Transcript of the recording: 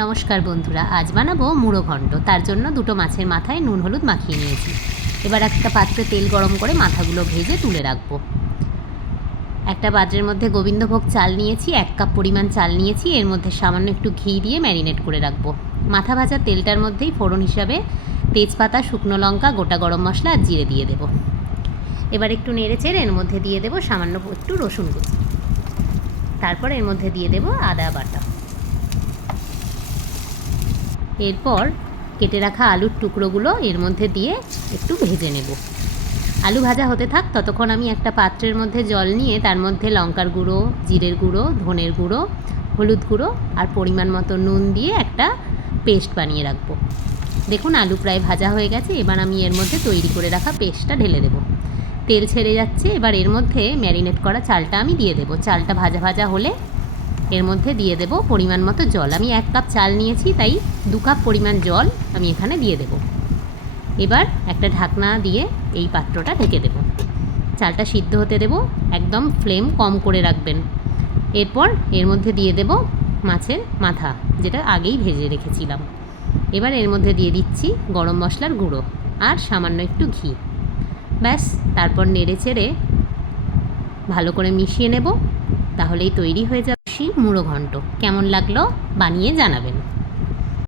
নমস্কার বন্ধুরা, আজ বানাবো মুড়ো ঘন্ট। তার জন্য দুটো মাছের মাথায় নুন হলুদ মাখিয়ে নিয়েছি। এবার একটা পাত্রে তেল গরম করে মাথাগুলো ভেজে তুলে রাখবো। একটা পাত্রের মধ্যে গোবিন্দভোগ চাল নিয়েছি, 1 কাপ পরিমাণ চাল নিয়েছি। এর মধ্যে সামান্য একটু ঘি দিয়ে ম্যারিনেট করে রাখবো। মাথা ভাজা তেলটার মধ্যেই ফোড়ন হিসাবে তেজপাতা, শুকনো লঙ্কা, গোটা গরম মশলা আর জিরে দিয়ে দেবো। এবার একটু নেড়ে চেড়ে এর মধ্যে দিয়ে দেবো সামান্য একটু রসুন কুচি। তারপর এর মধ্যে দিয়ে দেবো আদা বাটা। এরপর কেটে রাখা আলুর টুকরোগুলো এর মধ্যে দিয়ে একটু ভেজে নেব। আলু ভাজা হতে থাক, ততক্ষণ আমি একটা পাত্রের মধ্যে জল নিয়ে তার মধ্যে লঙ্কার গুঁড়ো, জিরের গুঁড়ো, ধনের গুঁড়ো, হলুদ গুঁড়ো আর পরিমাণ মতো নুন দিয়ে একটা পেস্ট বানিয়ে রাখবো। দেখুন আলু প্রায় ভাজা হয়ে গেছে। এবার আমি এর মধ্যে তৈরি করে রাখা পেস্টটা ঢেলে দেবো। তেল ছেড়ে যাচ্ছে। এবার এর মধ্যে ম্যারিনেট করা চালটা আমি দিয়ে দেবো। চালটা ভাজা ভাজা হলে এর মধ্যে দিয়ে দেব পরিমাণ মতো জল। আমি 1 কাপ চাল নিয়েছি, তাই 2 কাপ পরিমাণ জল আমি এখানে দিয়ে দেব। এবার একটা ঢাকনা দিয়ে এই পাত্রটা ঢেকে দেব। চালটা সিদ্ধ হতে দেব, একদম ফ্লেম কম করে রাখবেন। এরপর এর মধ্যে দিয়ে দেব মাছের মাথা, যেটা আগেই ভেজে রেখেছিলাম। এবার এর মধ্যে দিয়ে দিচ্ছি গরম মশলার গুঁড়ো আর সামান্য একটু ঘি। ব্যাস, তারপর নেড়ে চেড়ে ভালো করে মিশিয়ে নেব। তাহলেই তৈরি হয়ে যাবে মুড়ো ঘন্ট। কেমন লাগলো বানিয়ে জানাবেন।